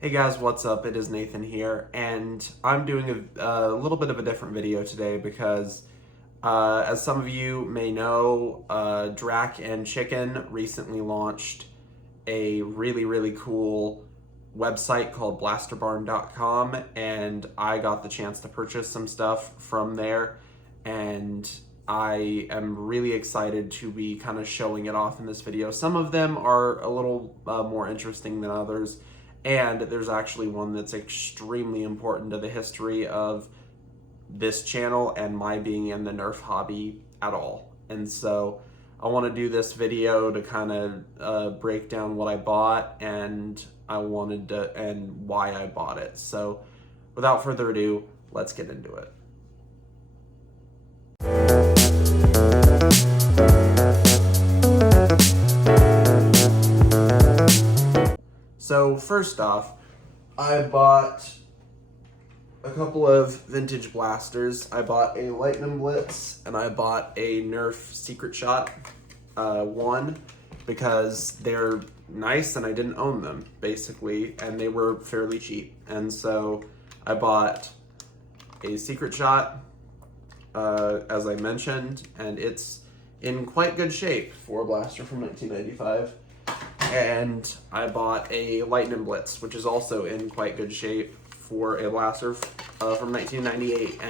Hey guys, what's up? It is Nathan here, and I'm doing a little bit of a different video today because, as some of you may know, Drac and Chicken recently launched a really cool website called blasterbarn.com, and I got the chance to purchase some stuff from there, and I am really excited to be kind of showing it off in this video. Some of them are a little more interesting than others, and there's actually one that's extremely important to the history of this channel and my being in the Nerf hobby at all. And so I want to do this video to kind of break down what I bought and why I bought it. So without further ado, let's get into it. So first off, I bought a couple of vintage blasters. I bought a Lightning Blitz and I bought a Nerf Secret Shot 1 because they're nice and I didn't own them, basically, and they were fairly cheap. And so I bought a Secret Shot, as I mentioned, and it's in quite good shape for a blaster from 1995. And I bought a Lightning Blitz, which is also in quite good shape for a blaster from 1998,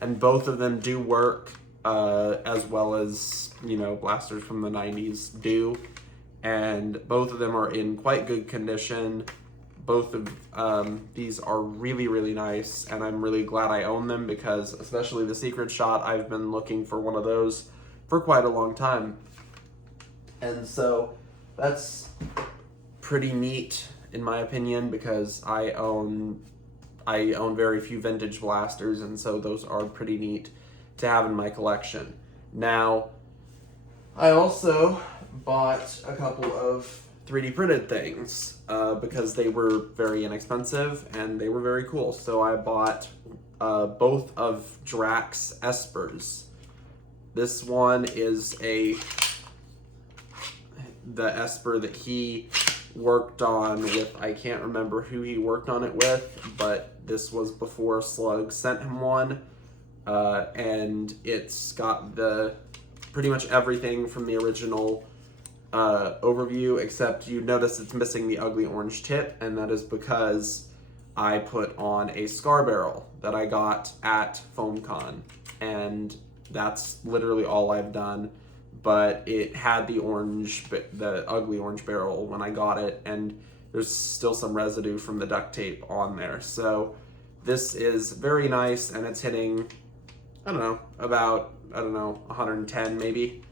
and both of them do work as well as, you know, blasters from the 90s do, and both of them are in quite good condition. Both of these are really nice, and I'm really glad I own them because, especially the Secret Shot, I've been looking for one of those for quite a long time. And so that's pretty neat in my opinion because I own very few vintage blasters, and so those are pretty neat to have in my collection. Now, I also bought a couple of 3D printed things because they were very inexpensive and they were very cool. So I bought both of Drac's Espers. This one is the Esper that he worked on with, I can't remember who he worked on it with, but this was before Slug sent him one, and it's got pretty much everything from the original overview, except you notice it's missing the ugly orange tip, and that is because I put on a Scar Barrel that I got at FoamCon, and that's literally all I've done. But it had the ugly orange barrel when I got it, and there's still some residue from the duct tape on there. So this is very nice, and it's hitting, about 110 maybe.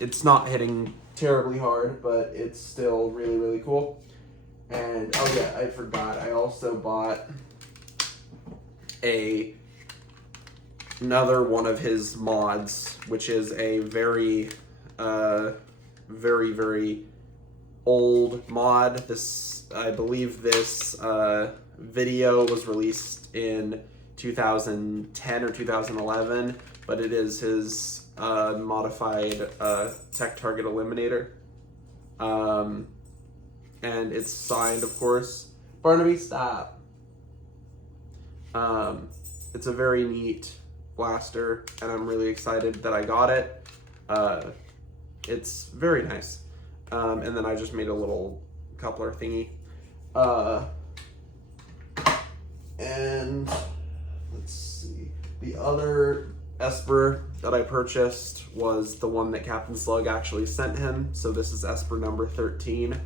It's not hitting terribly hard, but it's still really cool. And oh yeah, I forgot, I also bought another one of his mods, which is a very old mod. I believe this video was released in 2010 or 2011, but it is his modified Tech Target Eliminator. And it's signed, of course. Barnaby, stop. It's a very neat blaster, and I'm really excited that I got it. It's very nice. And then I just made a little coupler thingy. And let's see. The other Esper that I purchased was the one that Captain Slug actually sent him. So this is Esper number 13.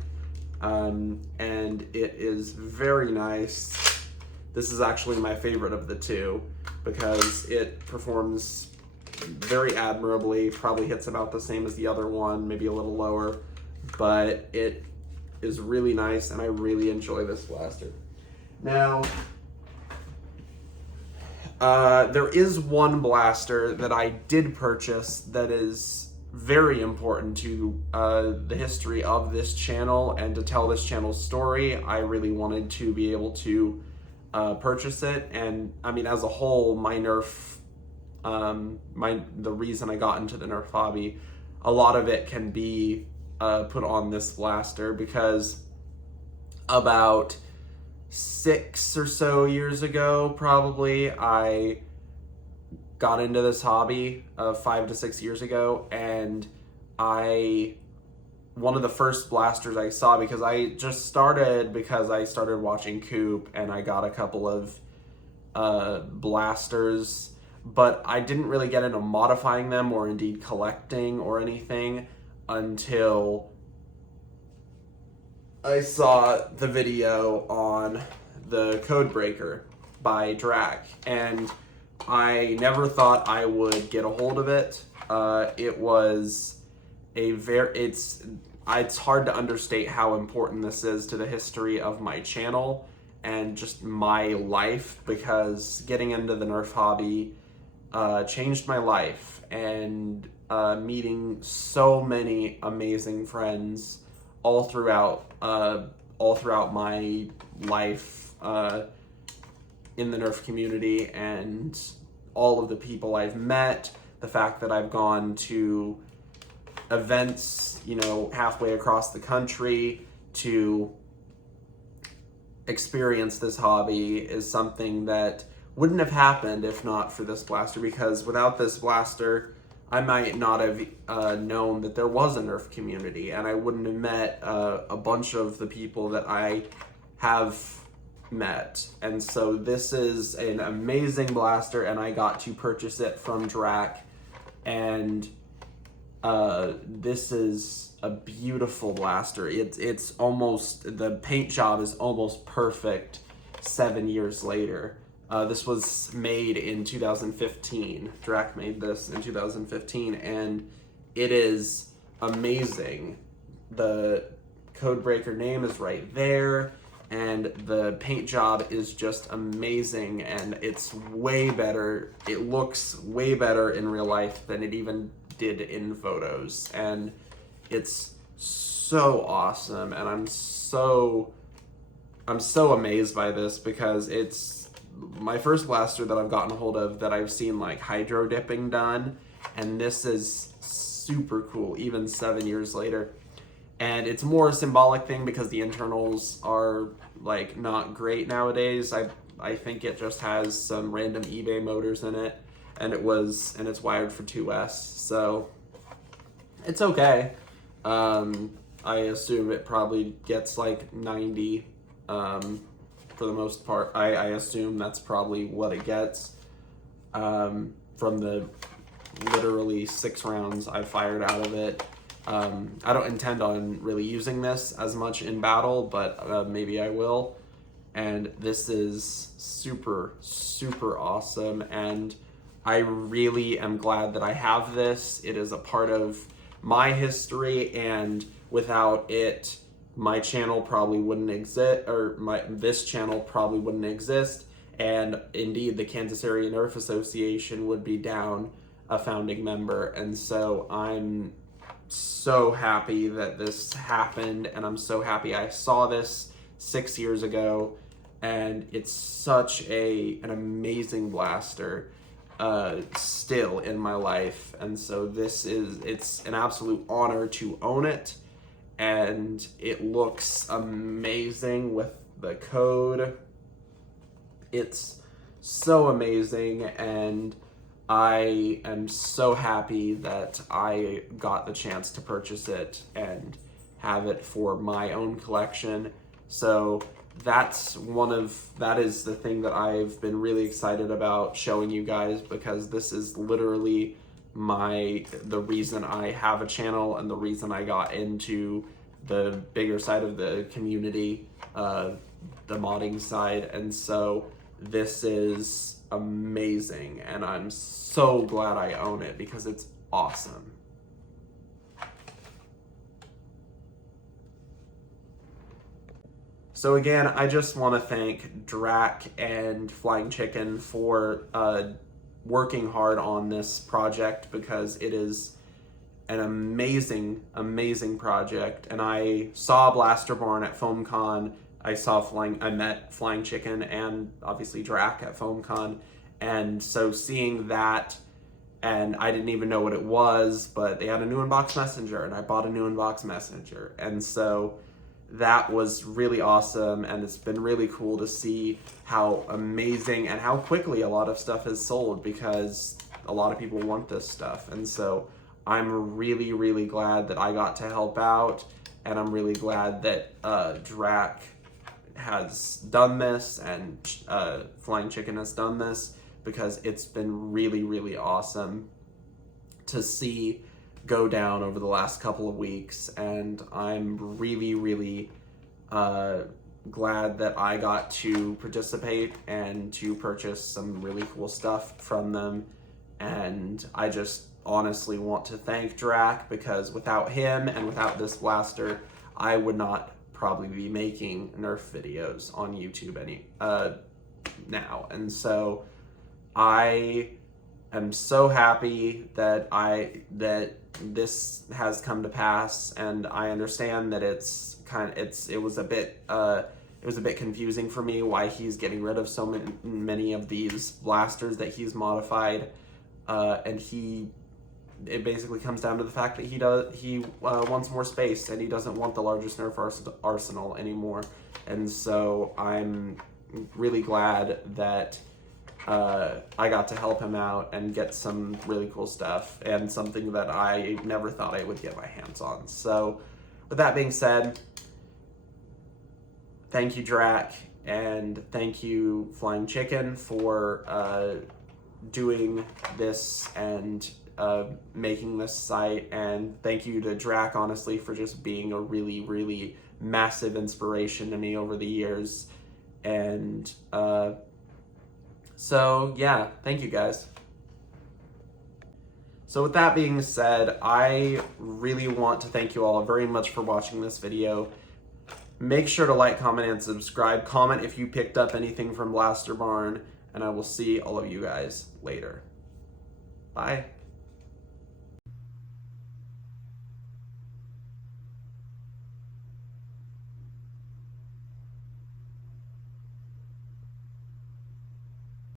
And it is very nice. This is actually my favorite of the two because it performs very admirably, probably hits about the same as the other one, maybe a little lower, but it is really nice and I really enjoy this blaster. Now, there is one blaster that I did purchase that is very important to the history of this channel and to tell this channel's story. I really wanted to be able to purchase it, and I mean, as a whole, my Nerf, the reason I got into the Nerf hobby, a lot of it can be put on this blaster, because about 6 or so years ago, probably, I got into this hobby 5 to 6 years ago, and one of the first blasters I saw, because I started watching Coop, and I got a couple of blasters, but I didn't really get into modifying them or indeed collecting or anything until I saw the video on the Codebreaker by Drac, and I never thought I would get a hold of it. It's hard to understate how important this is to the history of my channel and just my life, because getting into the Nerf hobby changed my life, and meeting so many amazing friends all throughout my life in the Nerf community, and all of the people I've met, the fact that I've gone to events, halfway across the country to experience this hobby, is something that wouldn't have happened if not for this blaster, because without this blaster, I might not have known that there was a Nerf community, and I wouldn't have met a bunch of the people that I have met. And so this is an amazing blaster, and I got to purchase it from Drac, and this is a beautiful blaster. It's almost, the paint job is almost perfect 7 years later. This was made in 2015. Drac made this in 2015, and it is amazing. The Codebreaker name is right there, and the paint job is just amazing, and it's way better. It looks way better in real life than it even did in photos, and it's so awesome, and I'm so amazed by this, because it's my first blaster that I've gotten a hold of that I've seen like hydro dipping done, and this is super cool even 7 years later. And it's more a symbolic thing because the internals are like not great nowadays. I think it just has some random eBay motors in it, and it's wired for 2S, so it's okay. I assume it probably gets like 90 for the most part. I assume that's probably what it gets from the literally 6 rounds I fired out of it. I don't intend on really using this as much in battle, but maybe I will. And this is super, super awesome, and I really am glad that I have this. It is a part of my history, and without it, my channel probably wouldn't exist, or this channel probably wouldn't exist, and indeed the Kansas Area Nerf Association would be down a founding member. And so I'm so happy that this happened, and I'm so happy I saw this 6 years ago, and it's such an amazing blaster still in my life. And so it's an absolute honor to own it, and it looks amazing with the code. It's so amazing, and I am so happy that I got the chance to purchase it and have it for my own collection. So that is the thing that I've been really excited about showing you guys, because this is literally the reason I have a channel and the reason I got into the bigger side of the community, the modding side. And so this is amazing, and I'm so glad I own it because it's awesome. So again, I just want to thank Drac and Flying Chicken for working hard on this project, because it is an amazing, amazing project. And I saw Blasterborn at FoamCon. I met Flying Chicken and obviously Drac at FoamCon. And so seeing that and I didn't even know what it was, but they had a new Inbox Messenger, and I bought a new Inbox Messenger. And so that was really awesome, and it's been really cool to see how amazing and how quickly a lot of stuff is sold, because a lot of people want this stuff. And so I'm really, really glad that I got to help out, and I'm really glad that Drac has done this, and Flying Chicken has done this, because it's been really, really awesome to see go down over the last couple of weeks. And I'm really, really glad that I got to participate and to purchase some really cool stuff from them. And I just honestly want to thank Drac, because without him and without this blaster, I would not probably be making Nerf videos on YouTube now. And so I am so happy that this has come to pass, and I understand that it was a bit confusing for me why he's getting rid of so many of these blasters that he's modified, and it basically comes down to the fact that he wants more space, and he doesn't want the largest Nerf arsenal anymore. And so I'm really glad that I got to help him out and get some really cool stuff, and something that I never thought I would get my hands on. So with that being said, thank you, Drac, and thank you, Flying Chicken, for doing this and making this site, and thank you to Drac, honestly, for just being a really, really massive inspiration to me over the years. And so yeah, thank you guys. So with that being said, I really want to thank you all very much for watching this video. Make sure to like, comment, and subscribe. Comment if you picked up anything from Blaster Barn, and I will see all of you guys later. Bye.